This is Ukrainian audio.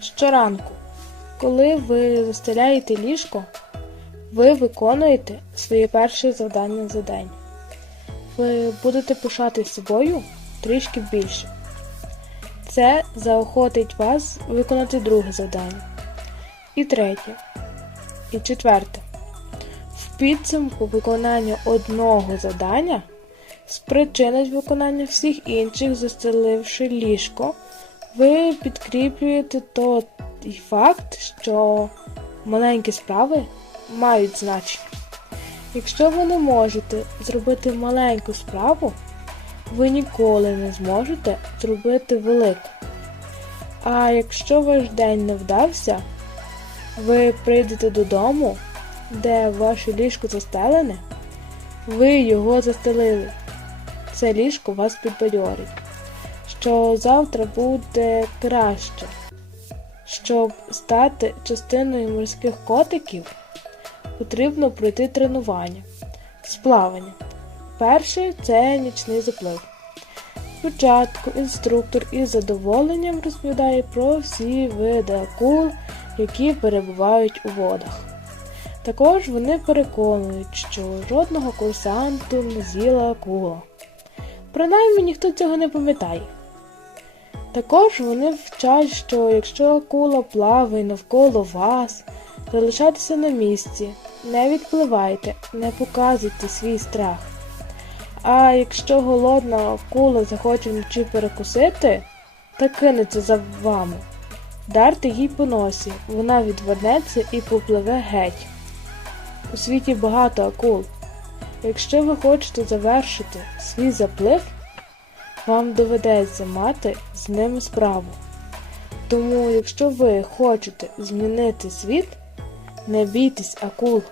Щоранку, коли ви застеляєте ліжко, ви виконуєте своє перше завдання за день. Ви будете пишати собою трішки більше. Це заохотить вас виконати друге завдання. І третє. І четверте. В підсумку виконання одного завдання спричинить виконання всіх інших, застеливши ліжко. Ви підкріплюєте той факт, що маленькі справи мають значення. Якщо ви не можете зробити маленьку справу, ви ніколи не зможете зробити велику. А якщо ваш день не вдався, ви прийдете додому, де ваше ліжко застелене, ви його застелили. Це ліжко вас підбадьорить, що завтра буде краще. Щоб стати частиною морських котиків, потрібно пройти тренування з плавання. Перше це нічний заплив. Спочатку інструктор із задоволенням розповідає про всі види акул, які перебувають у водах. Також вони переконують, що жодного курсанту не з'їла акула. Принаймні ніхто цього не пам'ятає. Також вони вчать, що якщо акула плаває навколо вас, залишайтеся на місці, не відпливайте, не показуйте свій страх. А якщо голодна акула захоче вночі перекусити та кинеться за вами, дарте їй по носі, вона відвернеться і попливе геть. У світі багато акул. Якщо ви хочете завершити свій заплив, вам доведеться мати з ним справу. Тому, якщо ви хочете змінити світ, не бійтесь акул.